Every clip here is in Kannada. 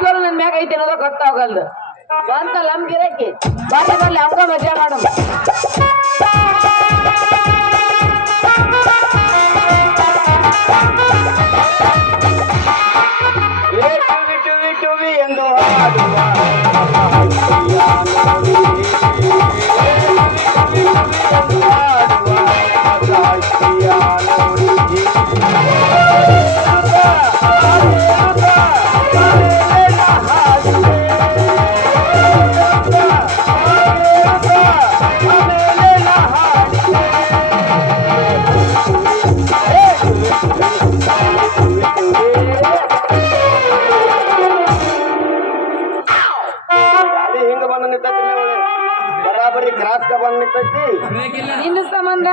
ವಿಶ್ವಾಸ ನನ್ ಮ್ಯಾಗ ಐತಿ ಅನ್ನೋದ ಗೊತ್ತಾಗಲ್ದು ಬಂತಲ್ಲ ನಮ್ ಗಿರಕಿ ಬರ್ಲಿ ಅವಾಗ ಮಜಾ ಮಾಡೋಣ ಎಂದು ನಿನ್ನ ಸಂಬಂಧ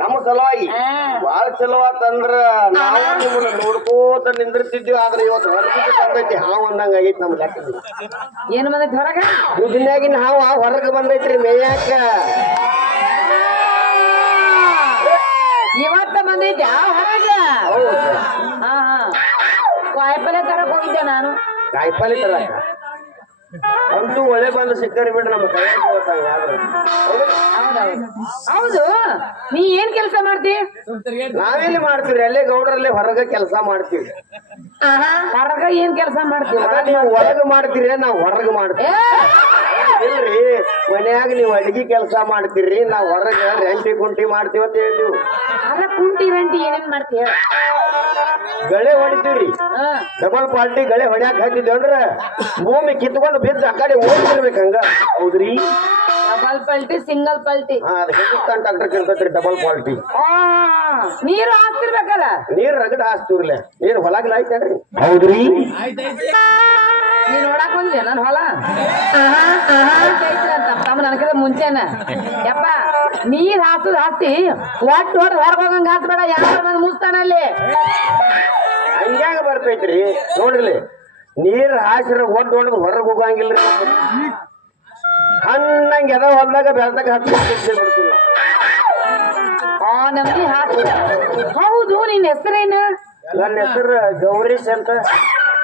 ನಮ್ಮ ಸಲುವಾಗಿ ಬಾಳ ಚಲೋ ಆತಂದ್ರ ನಾವು ನಿಮ್ಮನ್ನ ನೋಡ್ಕೋತ ನಿಂದಿರ್ತಿದ್ವಿ ಆದ್ರೆ ಇವತ್ತು ಹೊರಗಿದ್ದು ಬಂದೈತಿ ಹಾವು ಅಂದಂಗ ಆಗೈತಿ ನಮ್ ಲೆಕ್ಕ ಏನ್ ಬಂದೈತಿ ಹೊರಗ ದಿನಾಗಿನ ಹಾವು ಹೊರಗೆ ಬಂದೈತ್ರಿ ಮೇಯಾಕ ಇವತ್ತ ಬಂದೈತಿ ಹೊರಗ ಹಾ ಕಾಯಿಪಲ್ಲೆ ತರಕ್ ಹೋಗಿದ್ದೆ ನಾನು ಕಾಯಿಪಲ್ಲೆ ತರಕ ಅಂತೂ ಒಳ್ಳೆ ಬಂದು ಸಿಕ್ಕರಿ ಬಿಡ್ರಿ ನಮ್ಮ ಹೌದು ನೀ ಏನ್ ಕೆಲಸ ಮಾಡ್ತಿ ನಾವೆಲ್ಲಿ ಮಾಡ್ತೀವಿ ಅಲ್ಲೇ ಗೌಡ್ರಲ್ಲೇ ಹೊರಗ ಕೆಲಸ ಮಾಡ್ತೀವಿ ಹೊರಗ ಏನ್ ಕೆಲಸ ಮಾಡ್ತೀವಿ ನೀವು ಒಳಗ ಮಾಡ್ತೀರಿ ನಾವ್ ಹೊರಗ ಮಾಡ್ತೀವಿ ಇಲ್ರಿ ಮನ್ಯಾಗ ನೀವು ಅಡಿಗೆ ಕೆಲಸ ಮಾಡ್ತೀರಿ ನಾವ್ ಹೊರಗ ರೆಂಟಿ ಕುಂಟಿ ಮಾಡ್ತೀವಿ ಅಂತ ಹೇಳಿದ್ವಿ ಅಲ್ಲ ಕುಂಟಿ ರೆಂಟಿ ಏನೇನ್ ಮಾಡ್ತೀವಿ ಗಳೆ ಹೊಡಿತೀವ್ರಿ ಡಬಲ್ ಪಾಲ್ಟಿ ಗಳೆ ಹೊಡ್ಯಾಕ ಹಾಕಿದ್ವಿ ಅಂದ್ರ ಭೂಮಿ ಕಿತ್ಕೊಂಡು ಬಿದ್ದು ಆ ಕಡೆ ಓಡಿರ್ಬೇಕು ಹಂಗ ಹೌದ್ರಿ ಡಬಲ್ ಪಲ್ಟಿ ಸಿಂಗಲ್ ಪಲ್ಟಿ ಹಿಂದೂಸ್ತಾನ್ ಟ್ರಾಕ್ಟರ್ ಇರ್ತೈತ್ರಿ ಡಬಲ್ ಪಾಲ್ಟಿ ನೀರು ಹಾಕ್ತಿರ್ಬೇಕಲ್ಲ ನೀರ್ ರಗಡ ಹಾಸ್ತಿರ್ಲೆ ನೀರ್ ಹೊಲಗ್ಲ ಆಯ್ತೇನ್ರಿ ಹೌದ್ರಿ ನೀನ್ ನೋಡಕ್ ಬಂದೆ ನನ್ ಹೊಲ ತಮ್ಮ ನನಗಿದ ಮುಂಚೆನ ಯಪ್ಪ ನೀರ್ ಹಾಸುದ್ ಹಾಸ್ತಿ ಒಟ್ಟು ಹೊಡ್ ಹೊರಗೆ ಹೋಗಂಗ ಹಾಸ್ಬೇಡ ಯಾರು ಬಂದ್ ಮುಸ್ತಾನಲ್ಲಿ ಹಂಗ್ಯಾಂಗ ಬರ್ತೈತ್ರಿ ನೋಡ್ರಿ ನೀರ್ ಹಾಸಿರ ಒಡ್ ಹೊಡೆದ್ ಹೊರಗೆ ಹೋಗಂಗಿಲ್ರಿ ಹಣ್ಣಂಗ ಎದ ಹೊಲ್ದಾಗ ಬೆಳ್ದಾಗ ಹತ್ತಿ ಬಿಡ್ತೀವಿ ನಮ್ಗೆ ಹಾಕಿ ಹೌದು ನಿನ್ ಹೆಸರೇನು ನನ್ನ ಹೆಸರು ಗೌರೀಶ್ ಅಂತ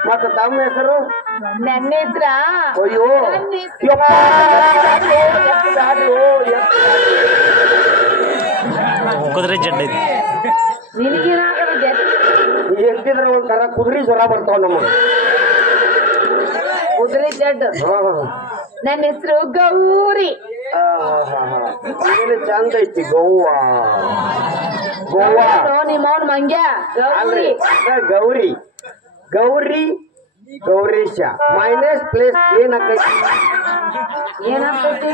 ಮತ್ತ ತಮ್ಮ ಹೆಸರು ನನ್ನ ಹೆಸ್ರ ಅಯ್ಯೋ ಕುದುರೆ ಜಡ್ ಐತಿ ನಿನಗೇನಾಗಲ್ಲ ಎಷ್ಟಿದ್ರೆ ಒಂಥರ ಕುದುರೆ ಜ್ವರ ಬರ್ತಾವ ನಮಗೆ ಕುದುರೆ ಜಡ್ ನನ್ನ ಹೆಸರು ಗೌರಿ ಏನು ಚಂದ ಐತಿ ಗೋವಾ ಗೋವಾ ನಿಮ್ಮ ಅವನ್ ಮಂಗ್ಯ ಗೌರಿ ಗೌರಿ ಗೌರಿ ಗೌರೀಶ ಮೈನಸ್ ಪ್ಲೇಸ್ ಏನಾಕೈತಿ ಏನಾಗ್ತೈತಿ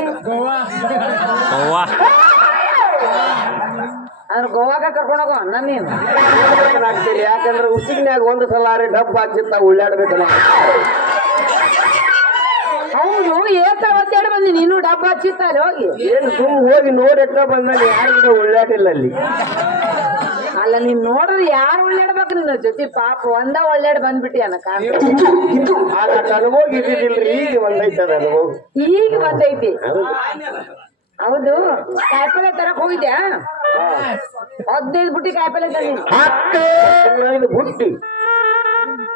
ಅದ್ರ ಗೋವಾಗ ಕರ್ಕೊಂಡೋಗ ಅಣ್ಣ ನೀನು ಆಗ್ತೀರಿ ಯಾಕಂದ್ರೆ ಉಸಿಗ್ನ್ಯಾಗ ಒಂದು ಸಲ ಡಬ್ ಹಾಕ್ಸಿತ್ತ ಉಳ್ಳಾಡ್ಬೇಕಲ್ಲ ಹೌದು ಏತ ಒತ್ತಾಡಿ ಬಂದಿ ನೀನು ಡಬ್ಬ ಹಚ್ಚಿತ್ತ ಅಲ್ಲಿ ಹೋಗಿ ಏನು ಸುಮ್ ಹೋಗಿ ನೋಡೆಟ್ಟ ಬಂದಲ್ಲಿ ಯಾರಿಗೂ ಉಳ್ಳಾಡಿಲ್ಲ ಅಲ್ಲಿ ಅಲ್ಲ ನೀನ್ ನೋಡ್ರಿ ಯಾರು ಒಳ್ಳಾಡ್ಬೇಕು ನಿನ್ನ ಜೊತೆ ಪಾಪ ಒಂದ ಒಳ್ಳಾಡ್ ಬಂದ್ಬಿಟ್ಟಿ ಅನ್ನ ಅನುಭೋಗ ಇದ್ದಿದ್ದಿಲ್ರಿ ಈಗ ಒಂದೈತದ ಅನುಭೋಗ ಈಗ ಬಂದೈತಿ ಹೌದು ಕಾಯಿಪಲ್ಲೆ ತರಕ್ ಹೋಗಿದ್ಯಾ 15 ಬುಟ್ಟಿ ಕಾಯಿಪಲ್ಲೆ ತಂದಿ 15 ಬುಟ್ಟಿ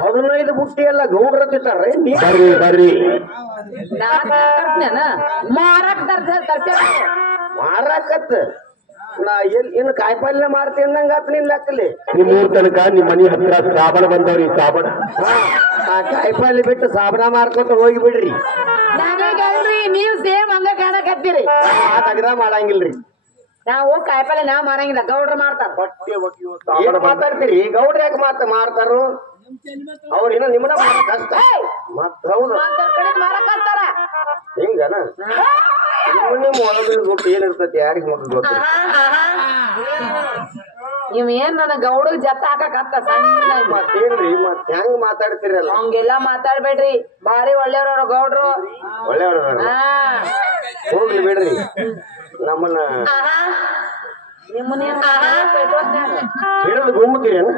15 ಬುಟ್ಟಿ ಎಲ್ಲ ಗೌಡ್ರ ತಿಂತಾರ್ರಿ ಬರ್ರಿ ಬರ್ರಿ ಮಾರಾಕ್ ತರ್ತೇನೆ ಮಾರಾಕತ್ ನಾ ಇನ್ನು ಕಾಯಿಪಲ್ಲೆ ಮಾರ್ತೀನಿ ಅಂದಂಗ ಆತ್ ನಿನ್ ಲೆಕ್ಕಲಿ ನಿಮ್ಮೂರ್ ತನಕ ನಿಮ್ ಮನಿ ಹತ್ರ ಸಾಬಣ ಬಂದವ್ರಿ ಸಾಬಣ ಆ ಕಾಯಿಪಲ್ಲೆ ಬಿಟ್ಟು ಸಾಬಣ ಮಾರ್ಕೊತ ಹೋಗಿ ಬಿಡ್ರಿ ನನಗಲ್ರಿ ನೀವ್ ಸೇಮ್ ಹಂಗ ಕಾಣಕತ್ತೀರಿ ತಗದ ಮಾಡಂಗಿಲ್ರಿ ನಾವು ಕಾಯಿಪಲ್ಲೆ ನಾವ್ ಮಾರಂಗಿಲ್ಲ ಗೌಡ್ರ ಮಾಡ್ತಾರ ಏನ್ ಮಾತಾಡ್ತೀರಿ ಗೌಡ್ರ ಯಾಕೆ ಮಾಡ್ತಾರು ಅವ್ರ ಇನ್ನ ನಿಮ್ಮನ್ನ ಕಷ್ಟ ಮತ್ ಹೌದು ಮಾರಕ್ ಹಚ್ತಾರ ಹಿಂಗನ ನಿಮ್ಮ ಹೊಲದಲ್ಲಿ ಗೊತ್ತು ಏನಿರ್ತೈತಿ ಯಾರಿಗ ಮೊದಲು ಗೊತ್ತು ಇವ್ ಏನ್ ನನ್ನ ಗೌಡ ಜತ್ತ ಹಾಕತ್ತ ಸಣ್ಣ ಮತ್ತೇನ್ರಿ ಮತ್ ಹೆಂಗ್ ಮಾತಾಡ್ತಿರಲ್ಲ ಹಂಗೆಲ್ಲ ಮಾತಾಡ್ಬೇಡ್ರಿ ಬಾರಿ ಒಳ್ಳೆಯವ್ರ ಗೌಡ್ರು ಒಳ್ಳೆಯವ್ರ ಹೋಗ್ಲಿ ಬಿಡ್ರಿ ನಮ್ಮನ್ನ ನಿಮ್ಮನ್ನ ಹಿಡಿದು ಗುಮ್ಮುತ್ತೀರೇನು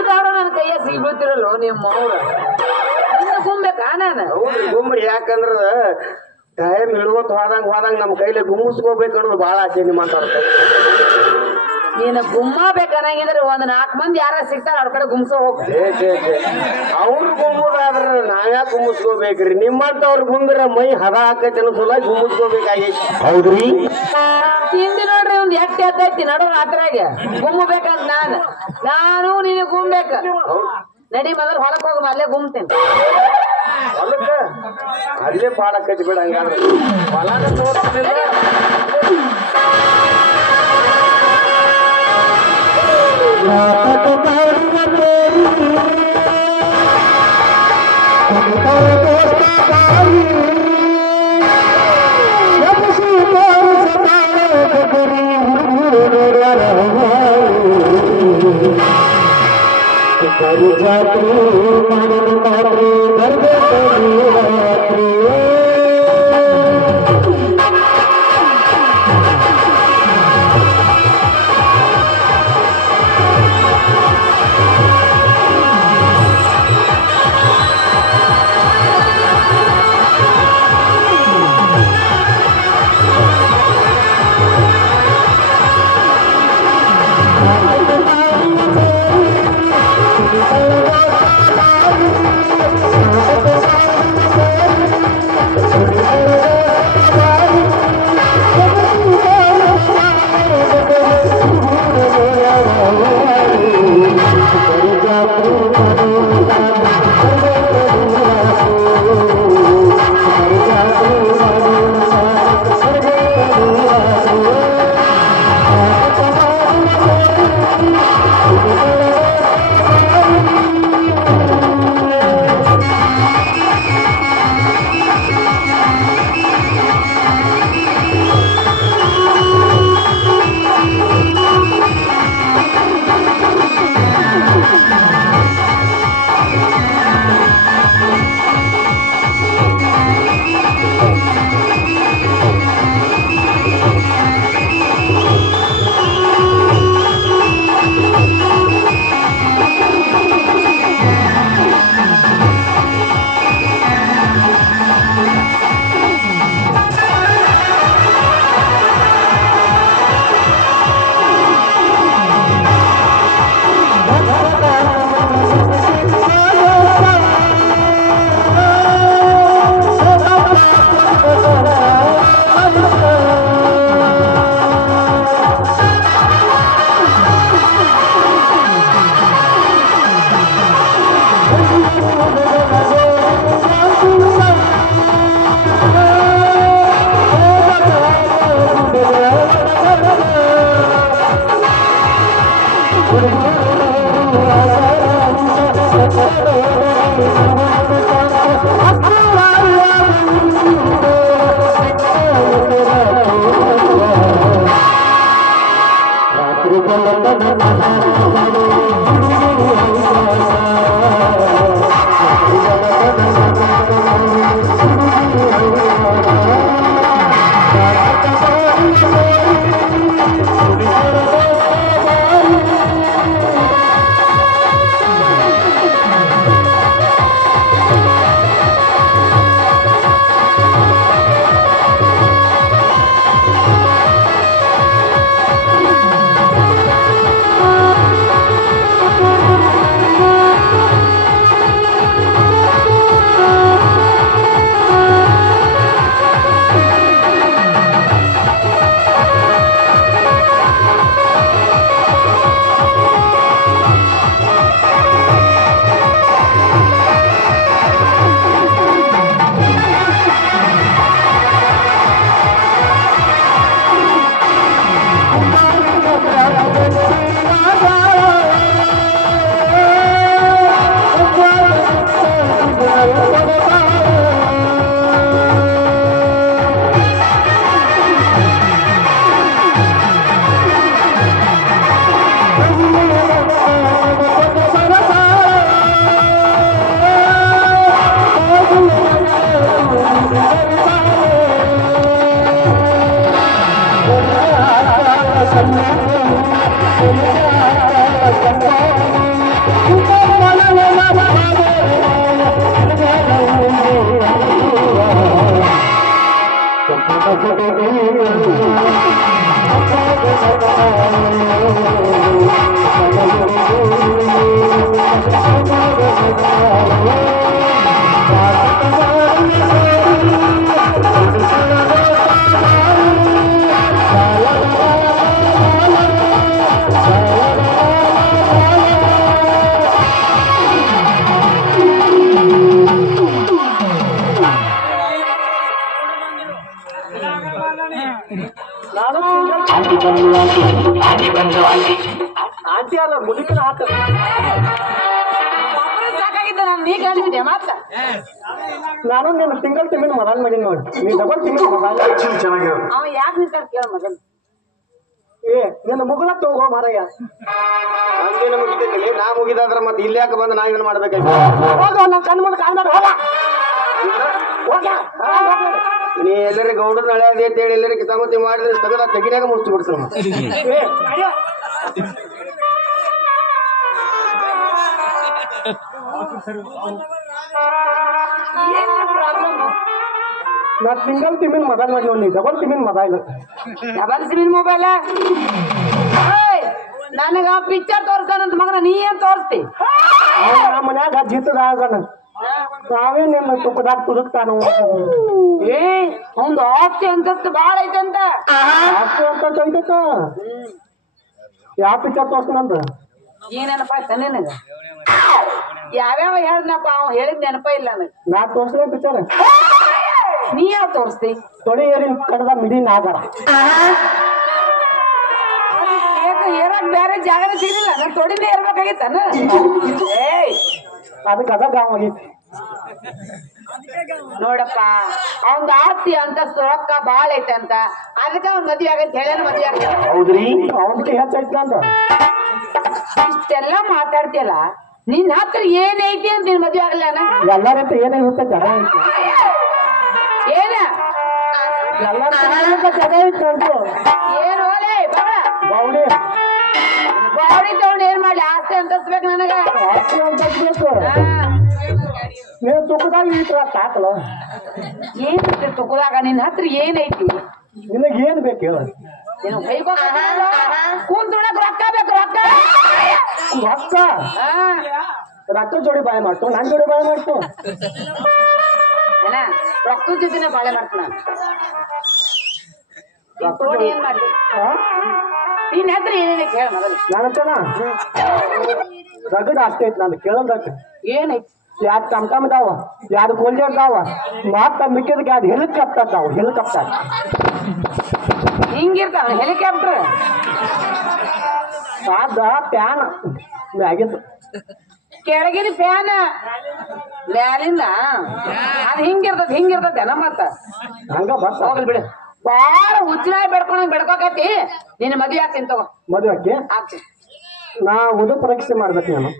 ಇದಾರ ನನ್ನ ಕೈಯ ಸಿಗ್ಬಿಡ್ತಿರಲ್ಲ ನಿಮ್ಮ ಅವ್ರ ಗುಮ್ಬೇಕಾ ನಾನು ಹೌದ್ರಿ ಗುಮ್ರಿ ಯಾಕಂದ್ರ ಟೈಮ್ ಹಿಡ್ಕೊತ ಹೋದಂಗ ನಮ್ ಕೈಲಿ ಗುಮ್ಮಿಸ್ಕೋಬೇಕು ಅನ್ನೋದು ಬಾಳ ಆಸೆ ಮಾತಾಡ್ತಾರೆ ನೀನು ಗುಮ್ಮ ಬೇಕನ್ನಂಗಿದ್ರೆ ಒಂದ್ 4 ಮಂದಿ ಯಾರ ಸಿಗ್ತಾರ ಅವ್ರ ಕಡೆ ಗುಮ್ಸೋ ಹೋಗ್. ಅವ್ರು ಗುಮ್ಮುದಾದ್ರ ನಾವ್ಯಾಕೆ ಗುಮ್ಮಿಸ್ಕೋಬೇಕ್ರಿ? ನಿಮ್ಮಂತವ್ರು ಗುಂದ್ರೆ ಮೈ ಹದ ಹಾಕೈತಿ ಅನ್ಸಲ ಗುಮ್ಮಿಸ್ಕೋಬೇಕಾಗೈತಿ. ಹೌದ್ರಿ ತಿಂದಿ ನೋಡ್ರಿ ಒಂದ್ ಎತ್ತೈತಿ ನಡು ರಾತ್ರಿಯಾಗ ಗುಮ್ಮ ಬೇಕಂತ ನಾನು ನೀನು ಗುಮ್ಬೇಕ. ನಡಿ ಮೊದಲು ಹೊಲಕ್ ಹೋಗ ಅಲ್ಲೇ ಗುಮ್ತೇನೆ. ಹೊಲಕ್ಕ ಅಲ್ಲೇ ಪಾಡಕ್ಕೈತಿ ಬಿಡ. ಹಂಗಾದ್ರೆ ಹೊಲನ ತೋರಿಸ್ತಿಲ್ಲ. Thank you. ಆಂಟಿ ಅಲ್ಲ ಮುದುಕನ ಹಾಕ ಸಾಕಾಗಿದ್ದ ನಾನು ನೀ ಕಾಣಿಸಿದ್ದೆ ಮಾತ ನಾನು ನಿನ್ನ ತಿಂಗಳ ತಿಂಗಳ ಮೊಬೈಲ್ ಮಾಡಿ ನೋಡಿ ನೀ ಡಬಲ್ ತಿಂಗಳ ಮೊಬೈಲ್ ಅವ ಯಾಕೆ ನಿಂತ ಕೇಳ ಮೊದಲು ಏ ನಿನ್ನ ಮುಗುಳ ತಗೋ ಮಾರಯ್ಯ ಹಂಗೇನ ಮುಗಿತೈತಿ ನಾ ಮುಗಿದಾದ್ರ ಮತ್ತೆ ಇಲ್ಲಿ ಯಾಕೆ ಬಂದು ನಾ ಇದನ್ನ ಮಾಡ್ಬೇಕಾಯ್ತು ಹೋಗ ನಮ್ಮ ಕಣ್ಣು ಮುಂದೆ ಕಾಣ್ಬೇಡ ಹೋಗ ನೀ ಎಲ್ಲರಿಗೆ ಗೌಡರ ನಳೆ ಅದೇ ಅಂತ ಹೇಳಿ ಎಲ್ಲರಿಗೆ ಕಿತಾಮತಿ ಮಾಡಿದ್ರೆ ತೆಗೆದ ತೆಗಿನಾಗ ಮುಗಿಸಿ ಬಿಡ್ಸಮ್ಮ ನಾ ಸಿಂಗಲ್ ಸಿಮಿನ್ ಮೊಬೈಲ್ ಮಾಡಿ ನೋಡಿ ಡಬಲ್ ಸಿಮಿನ್ ಮೊಬೈಲ್ ಡಬಲ್ ಸಿಮಿನ್ ಮೊಬೈಲ್ ನನಗ ಪಿಕ್ಚರ್ ತೋರ್ಸ್ತಾನಂತ ಮಗನ ನೀ ಏನ್ ತೋರಿಸ್ತಿ ನಮ್ಮ ಮನ್ಯಾಗ ಜಿತ್ತದ ಆಗಣ ನಾವೇ ನಿಮ್ಮ ತುಕ್ಕದಾಗ ತುಡುಕ್ತಾನ ಏ ಒಂದು ಆಸ್ತಿ ಅಂತಸ್ತು ಬಾಳ ಐತಂತ ಆಸ್ತಿ ಅಂತ ಐತಕ್ಕ ಯಾವ ಪಿಕ್ಚರ್ ತೋರ್ಸ್ತಾನಂತ ಈ ನೆನಪ ಆಯ್ತ ನಿನಗ ಯಾವ್ಯಾವ ಹೇಳ್ದನಪ್ಪ ಅವ ಹೇಳಿದ್ ನೆನಪ ಇಲ್ಲ ನನಗ ನಾ ತೋರ್ಸ್ಲೇ ಪಿಕ್ಚರ್ ನೀ ಯಾವ ತೋರಿಸ್ತಿ ತೊಡಿ ಏರಿನ ಕಡದ ಮಿಡಿ ನಾಗರ ಏರಾಕ್ ಬೇರೆ ಜಾಗನ ಸಿಗ್ಲಿಲ್ಲ ನನ್ ತೊಡಿನೇ ಇರ್ಬೇಕಾಗಿತ್ತಾನ ಏಯ್ ಅದಕ್ಕೆ ಅದ ಗಾಂವ್ ಆಗೈತಿ ನೋಡಪ್ಪ ಅವಂದ ಆಸ್ತಿ ಅಂತಸ್ತು ರೊಕ್ಕ ಬಾಳ ಐತೆ ಅಂತ ಅದಕ್ಕೆ ಅವ್ನ ಮದ್ವೆ ಆಗಂತ ಹೇಳ್ಯಾನ ಮದ್ವೆ ಆಗ ಹೌದ್ರಿ ಅವನಿಗೆ ಹೆಚ್ಚೈತಿ ಅಂತ ಇಷ್ಟೆಲ್ಲ ಮಾತಾಡ್ತಿಯಲ್ಲ ನಿನ್ ಹತ್ರ ಏನೈತಿ ಅಂತ ನಿನ್ ಮದ್ವೆ ಆಗಲ್ಲ ಎಲ್ಲಾರಂತ ಏನೇನು ಇರ್ತೈತಿ ಅದ ಏನ ಎಲ್ಲಾರ ಜಗ ಐತಿ ಅಂತ ಏನು ಓಲೆ ಬಗಳ ಗೌಡಿ ಬಾಡಿ ತಗೊಂಡು ಏನ್ ಮಾಡ್ಲಿ ಆಸ್ತಿ ಅಂತಸ್ಬೇಕು ನನಗ ಆಸ್ತಿ ಅಂತ ಬೇಕು ನೀನು ತುಕ್ಕದಾಗ ಈ ತರ ತಾಕಲ ಏನ್ ತುಕುದಾಗ ನಿನ್ ಹತ್ರ ಏನೈತಿ ನಿನಗೆ ಏನ್ ಬೇಕು ಹೇಳ ನೀನು ಕೂತ್ಕೊಳಕ್ ರೊಕ್ಕ ಬೇಕು ರೊಕ್ಕ ರೊಕ್ಕ ಹಾ ರೊಕ್ಕ ಜೋಡಿ ಬಾಯ್ ಮಾಡ್ತು ನನ್ ಜೋಡಿ ಬಾಯ್ ಮಾಡ್ತು ಏನ ರೊಕ್ಕದ ಜೊತೆನೆ ಬಾಳೆ ಮಾಡ್ತಾನ ನೋಡಿ ಏನ್ ಮಾಡ್ಲಿ ನಿನ್ ಹತ್ರ ಏನೇನೈತಿ ಹೇಳ ಮೊದಲು ನನ್ನ ಹತ್ರನ ರಗಡ್ ಆಸ್ತಿ ಐತಿ ನಂದು ಕೇಳೋದಕ್ಕೆ ಏನೈತಿ ಯಾರು ಟಮ್ಟಮ್ ಇದಾವ ಯಾರು ಗೋಲ್ಡಿ ಇದಾವ ಮಾತ ಮಿಕ್ಕಿದಕ್ಕೆ ಯಾರು ಹೆಲಿಕಾಪ್ಟರ್ ಅದಾವ ಹೆಲಿಕಾಪ್ಟರ್ ಹಿಂಗಿರ್ತಾವ ಹೆಲಿಕಾಪ್ಟರ್ ಅದ ಪ್ಯಾನ್ ಮ್ಯಾಗಿಂದು ಕೆಳಗಿನ ಫ್ಯಾನ್ ಮ್ಯಾಲಿಂದ ಅದ್ ಹಿಂಗಿರ್ತದ ಮತ್ತ ಹಂಗ ಬಸ್ ಹೋಗ್ಲಿ ಬಿಡು ಬಾಳ ಹುಚ್ಚನಾಗಿ ಬೆಡ್ಕೊಂಡ್ ಬೆಡ್ಕೋಕತಿ ನಿನ್ನ ಮದ್ವೆ ಆಗ್ತೀನಿ ತಗೋ ಮದುವೆ ಆಕಿ ಆಗ್ತೀನಿ ನಾ ಓದೋ ಪರೀಕ್ಷೆ ಮಾಡ್ಬೇಕು ನಾನು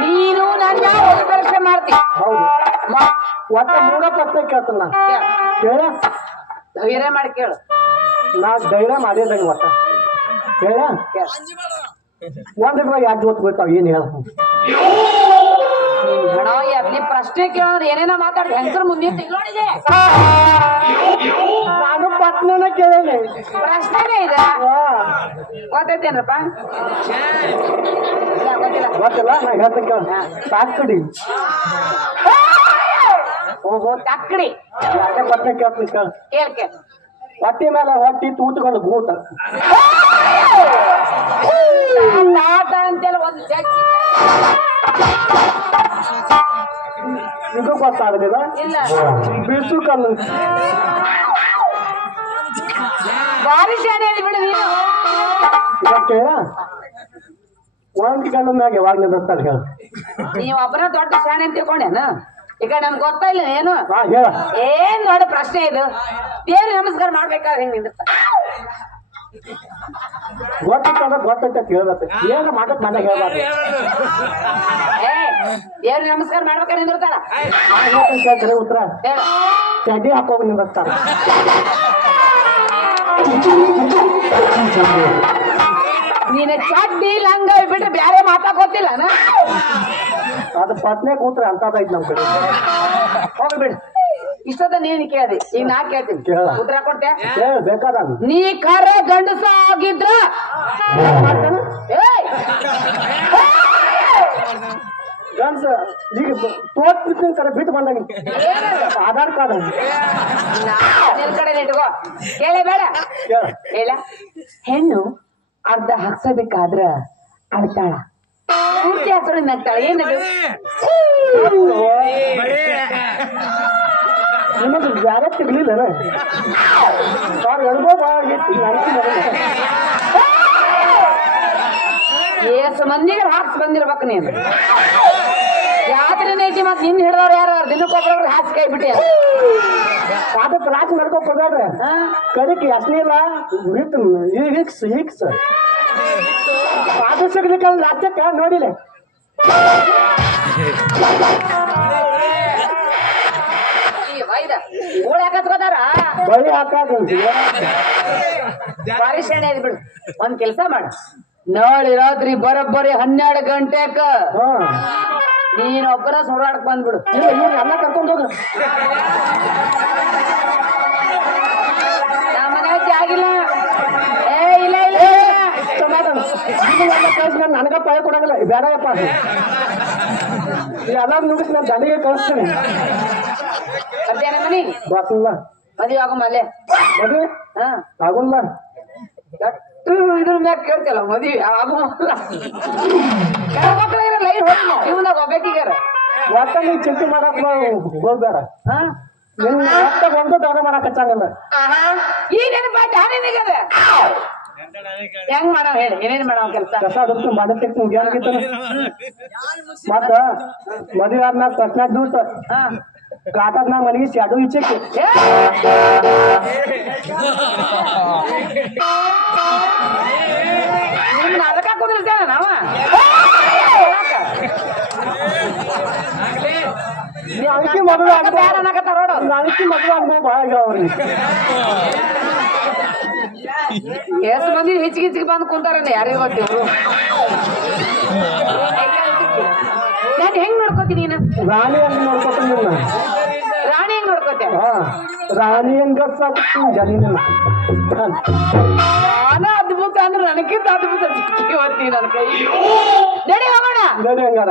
ನೀನು ನನ್ನ ಪರೀಕ್ಷೆ ಮಾಡ್ತಿ ಹೌದು ಒಟ್ಟ ಮೂರ ಪ್ರಶ್ನೆ ಕೇಳ್ತಾನ ಕೇಳ ಧೈರ್ಯ ಮಾಡಿ ಕೇಳು ನಾ ಧೈರ್ಯ ಮಾಡಿದಂಗ ಒಟ್ಟ ಕೇಳ ಒಂದ್ ಯಾಕೆ ಓದ್ಬೇಕಾವ್ ಏನ್ ಹೇಳ ನೀ ಪ್ರಶ್ನೆ ಕೇಳೋರು ಏನೇನೋ ಮಾತಾಡಿ ಹೆಂಗಸರು ಮುಂದೆ ನೋಡಿದೆ ನಾನು ಪಟ್ನನ ಕೇಳೇನೆ ಪ್ರಶ್ನೆನೇ ಇದೆ ಗೊತ್ತೈತೇನಪ್ಪ ಗೊತ್ತಿಲ್ಲ ನಾ ಹೇಳ್ತೇನೆ ಕೇಳ ತಾಕಡಿ ಓಹೋ ತಕ್ಕಡಿ ಯಾಕೆ ಪ್ರಶ್ನೆ ಕೇಳ್ತೀನಿ ಕೇಳ ಕೇಳ ಹೊಟ್ಟಿ ಮೇಲೆ ಹೊಟ್ಟಿ ತೂತ್ಕೊಂಡು ಗೂಟ ಆಟ ಅಂತೆಲ್ಲ ಒಂದು ಚರ್ಚಿ ಇದು ಗೊತ್ತಾಗಲಿಲ್ಲ ಇಲ್ಲ ಬಿಸು ಕಲ್ಲು ಭಾರಿ ಶಾಣೆ ಹೇಳಿ ಬಿಡು ನೀನು ಕೇಳ ಒಂದ್ ಕಣ್ಣು ಮ್ಯಾಗ ಯಾವಾಗ ನಿಂದಿರ್ತಾರೆ ಹೇಳ ನೀವ್ ಒಬ್ಬರ ದೊಡ್ಡ ಶಾಣೆ ಅಂತ ತಿಳ್ಕೊಂಡೇನು ಈಗ ನಮ್ಗೆ ಗೊತ್ತಾ ಇಲ್ಲ ಏನು ಹೇಳ ಏನ್ ದೊಡ್ಡ ಪ್ರಶ್ನೆ ಇದು ದೇವ್ರ ನಮಸ್ಕಾರ ಮಾಡ್ಬೇಕಾದ್ರೆ ಹೆಂಗ್ ನಿಂದಿರ್ತ ಗೊತ್ತಿತ್ತಂದ್ರೆ ಗೊತ್ತೈತೆ ಅಂತ ಹೇಳ್ಬೇಕು ಏನ ಮಾಡಕ್ ಮನೆ ಹೇಳ್ಬಾರ್ದು ಏ ದೇವ್ರ ನಮಸ್ಕಾರ ಮಾಡ್ಬೇಕಾದ್ರೆ ನಿಂದಿರ್ತಾರ ಕೇಳ್ತಾರೆ ಉತ್ತರ ಹೇಳು ಚಡ್ಡಿ ಹಾಕೋಗಿ ನಿಂದಿರ್ತಾರ ನೀನ ಚಡ್ಡಿ ಲಂಗ ಬಿಟ್ರೆ ಬ್ಯಾರೆ ಮಾತಾಕೋತಿಲ್ಲ ಅದು ಪತ್ನೆ ಕೂತ್ರೆ ಅಂತದೈತಿ ನಮ್ ಕಡೆ ಹೋಗ್ಬಿಡು ಇಷ್ಟದ ನೀನ್ ಕೇಳಿ ಈಗ ನಾ ಕೇಳ್ತೀನಿ ಕೇಳ. ಉತ್ತರ ಕೊಡ್ತೆ ಬೇಕಾದ ನೀ ಕರೆ ಗಂಡಸ ಆಗಿದ್ರ ಏಯ್! ಗಂಡ್ಸ ಈಗ ತೋಟ್ ಬಿಡ್ತೀನಿ ಕರೆ ಬಿಟ್ಟು ಬಂದಾಗ ಏನದು? ಆಧಾರ್ ಕಾರ್ಡ್ ನಿನ್ ಕಡೆ ಇಟ್ಕೋ ಕೇಳಿ ಬೇಡ ಕೇಳ ಹೇಳ ಹೆಣ್ಣು ಅರ್ಧ ಹಾಕ್ಸಬೇಕಾದ್ರ ಅಳ್ತಾಳ ಪೂರ್ತಿ ಹಾಕೋಣ ನಗ್ತಾಳ ಏನದು ನಿಮಗೆ ಯಾರೇ ಸಿಗ್ಲಿಲ್ಲ ಅವ್ರ ಅನುಭವ ಭಾಳ ಆಗೈತಿ ಏಸು ಮಂದಿಗೆ ಹಾಕ್ಸ್ ಬಂದಿರ್ಬೇಕು ನೀನು ಯಾತ್ರೆ ಐತಿ ಮತ್ ನಿನ್ ಹಿಡ್ದವ್ರು ಯಾರು ದಿನಕ್ಕೊಬ್ಬರು ಹಾಕಿ ಕೈ ಬಿಟ್ಟೆ ಅದಕ್ಕೆ ರಾಜ್ ನಡ್ಕೊಕ್ ಹೋಗ್ಯಾಡ್ರಿ ಕಡಿಕೆ ಅಸ್ನಿಲ್ಲ ಹಿಕ್ಸ್ ಹಿಕ್ಸ್ ಅದು ಸಿಗ್ಲಿಕ್ಕೆ ಲಾಸ್ಟಕ್ಕೆ ನೋಡಿಲ್ಲ ಗೋಳ ಹಾಕತ್ಕೋತಾರ ಬಳಿ ಹಾಕಾದ ಪರಿಶಾಣೆ ಅದ್ ಬಿಡು ಒಂದ್ ಕೆಲ್ಸ ಮಾಡ ನಾಳೆ ರಾತ್ರಿ ಬರೋಬ್ಬರಿ 12 ಗಂಟೆಕ ನೀನ್ ಒಬ್ಬರ ಸುರಾಡಕ್ ಬಂದ್ಬಿಡು ಇಲ್ಲ ಇವ್ರು ಎಲ್ಲ ಕರ್ಕೊಂಡು ಹೋಗ ನಮ್ಮ ಮನೆ ಆಗಿಲ್ಲ ಏ ಇಲ್ಲ ಇಲ್ಲ ನನಗ ಪಾಯ ಕೊಡಂಗಿಲ್ಲ ಬೇಡಯಪ್ಪ ಎಲ್ಲ ಮುಗಿಸಿ ನಾನು ದಂಡಿಗೆ ಕಳಿಸ್ತೀನಿ ಮಧ್ಯಾಹ್ನ ಮನಿ ಬಾಸಿಲ್ಲ ಮದುವೆ ಆಗಮ್ಮ ಅಲ್ಲೇ ಮದುವೆ ಹಾ ಆಗುಲ್ಲ ಇದ್ರ ಮ್ಯಾಗ ಕೇಳ್ತಿಲ್ಲ ಮದುವೆ ಆಗಲ್ಲ ಮಕ್ಳು ಇರಲ್ಲ ಇವನಾಗ ಒಬ್ಬಾಕಿಗಾರ ಒಟ್ಟ ನೀನ್ ಚಿಂತೆ ಮಾಡಕ್ ಹೋಗ್ಬೇಡ ಹಾ ನಿನ್ ಒಟ್ಟ ಒಂದು ದಾನ ಮಾಡಕ್ ಹಚ್ಚಂಗಿಲ್ಲ ಈ ನೆನಪಾಯ್ತು ನಿನಗದ ಹೆಂಗ್ ಮಾಡವ ಹೇಳಿ ಏನೇನ್ ಮಾಡವ ಕೆಲ್ಸ ಕಸ ದುಡ್ಡು ಮಾಡಕ್ಕೆ ಏನಾಗಿತ್ತು ಮತ್ತ ಮದುವೆ ಆದ್ಮ್ಯಾಗ ಫಸ್ಟ್ನಾಗ ದಿವಸ ಹಾ ಕಾಟದ್ನಾಗ ಮನೆಗೆ ಶಾಡು ಈಚೆಕ್ಕೆ ನಿಮ್ನ ಅದಕ್ಕ ಕುಂದಿರ್ತೇನ ನಾವ ನೀ ಅದಕ್ಕೆ ಮದುವೆ ಬ್ಯಾಡ ಅನ್ನಕತ್ತಾರ ನೋಡು ಅದಕ್ಕೆ ಮದುವೆ ಆಗ್ಬೇಕು ಭಾಳ ಆಗ್ಯಾವ ಅವ್ರಿಗೆ ಎಷ್ಟು ಮಂದಿ ಹೆಚ್ಚಿಗೆ ಬಂದು ಕುಂತಾರಲ್ಲ ಯಾರಿಗೂ ಗೊತ್ತಿವ್ರು ನಾನು ಹೆಂಗ್ ನೋಡ್ಕೋತೀನಿ ನೀನು ರಾಣಿ ಹಂಗ ನೋಡ್ಕೊತೀನಿ ನಿನ್ನ ರಾಣಿ ಹೆಂಗ್ ನೋಡ್ಕೋತೆ ಹಾ ರಾಣಿ ಹಂಗ ಸಾಕು ಜನ ನಾನು ಅದ್ಭುತ ಅಂದ್ರೆ ನನಗಿಂತ ಅದ್ಭುತ ಇವತ್ತಿ ನನ್ನ ಕೈ ನಡಿ ಹೋಗೋಣ ನೋಡಿ ಹಂಗಾರ ಕಡ